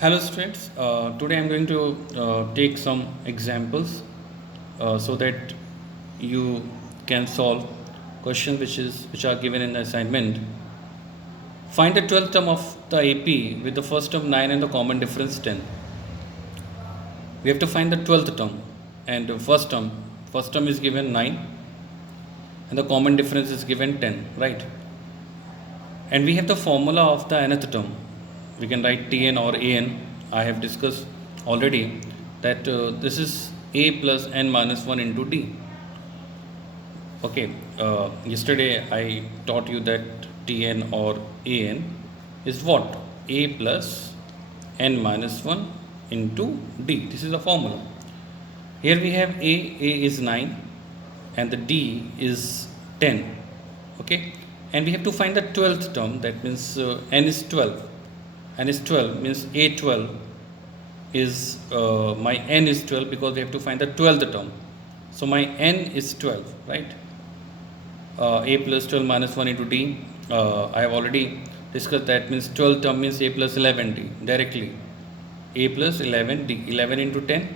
Hello students, today I am going to take some examples so that you can solve questions which are given in the assignment. Find the 12th term of the AP with the first term 9 and the common difference 10. We have to find the 12th term and the first term is given 9 and the common difference is given 10, right? And we have the formula of the nth term. We can write Tn or An. I have discussed already that this is a plus n minus 1 into d. Okay, yesterday I taught you that Tn or An is what? A plus n minus 1 into d. This is the formula. Here we have a is 9 and the d is 10. Okay, and we have to find the 12th term, that means n is 12. N is 12 means a12 is my n is 12 because we have to find the 12th term. So my n is 12, right? A plus 12 minus 1 into d. I have already discussed that, means 12th term means a plus 11d directly. A plus 11d, 11 into 10,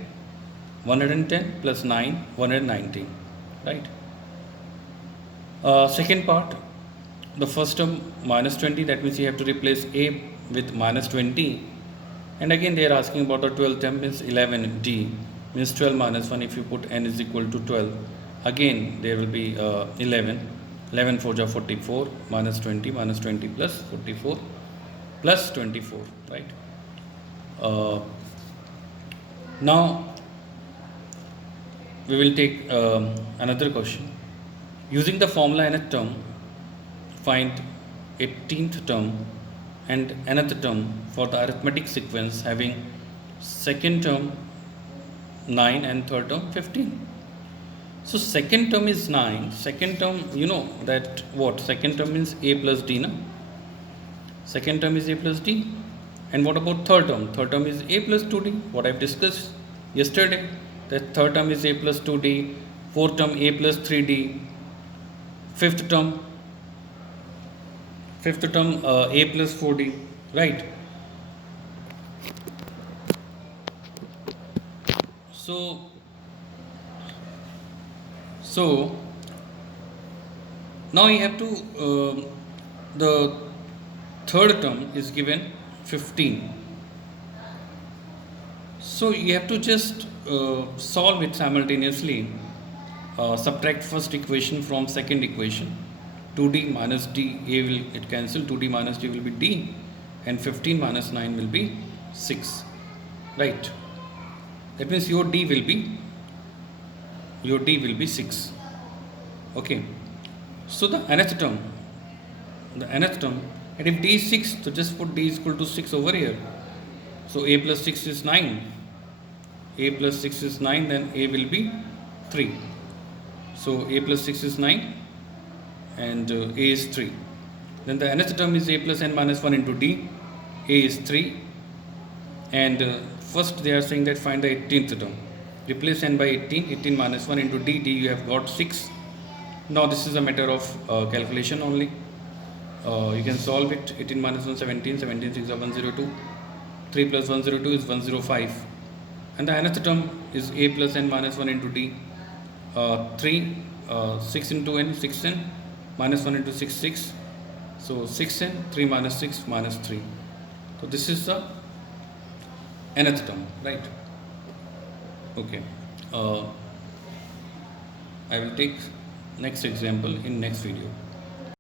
110 plus 9, 119, right? Second part, the first term minus 20, that means you have to replace a with minus 20, and again they are asking about the 12th term, means 11d means 12 minus 1. If you put n is equal to 12, again there will be 11. 11 4 are 44 minus 20 plus 44 plus 24, right? Now we will take another question. Using the formula nth term, find 18th term and nth term for the arithmetic sequence having second term 9 and third term 15. So second term is 9. Second term, you know that what? Second term means a plus d, na? Second term is a plus d. And what about third term? Third term is a plus 2d. What I've discussed yesterday, that third term is a plus 2d, fourth term a plus 3d, fifth term a plus 4d, right? So now you have to the third term is given 15. So you have to just solve it simultaneously. Subtract first equation from second equation. 2d minus d, a will it cancel, 2d minus d will be d, and 15 minus 9 will be 6, right? That means your d will be 6. Okay, so the nth term, and if d is 6, so just put d is equal to 6 over here. So a plus 6 is 9. A plus 6 is 9, then a will be 3. So a plus 6 is 9 and a is 3. Then the nth term is a plus n minus 1 into d. A is 3. And first they are saying that find the 18th term. Replace n by 18. 18 minus 1 into d. D you have got 6. Now this is a matter of calculation only. You can solve it. 18 minus 1, 17. 17 6 are 102. 3 plus 102 is 105. And the nth term is a plus n minus 1 into d. 3, 6 into n, 6n, minus 1 into 6, 6. So 6n, 3 minus 6, minus 3. So this is the nth term, right? Okay. I will take next example in next video.